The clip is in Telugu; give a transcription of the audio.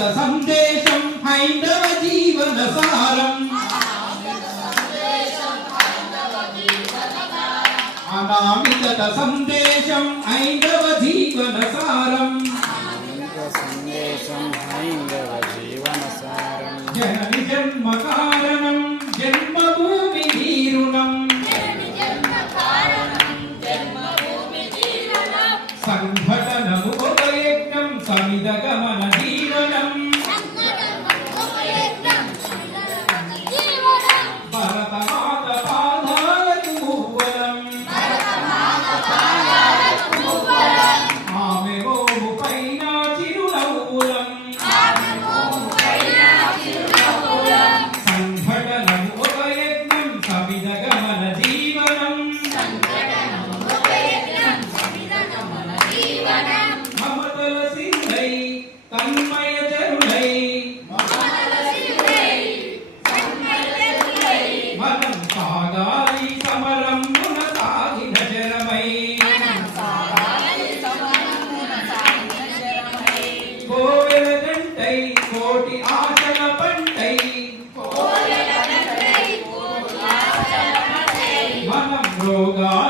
అనామికత సందేశం హైందవ జీవన సారం అనామికత సందేశం హైందవ జీవన సారం జనని జన్మ కారణం జన్మభూమి ధీరుణం సంఘటనము ఒక యజ్ఞం సమిదగమన జీవనం భరతమాత పాదాలకు మూవలం ఆమె మోము పైన చిరునవ్వులం సంఘటనము ఒక యజ్ఞం సమిదగమన జీవనం మమతల సింధై తన్మయ జరులై మనం సాగాలి సమరమున సాగిన జరమై కోవెల జంటై కోటి ఆశల పంటై మనం రోగాల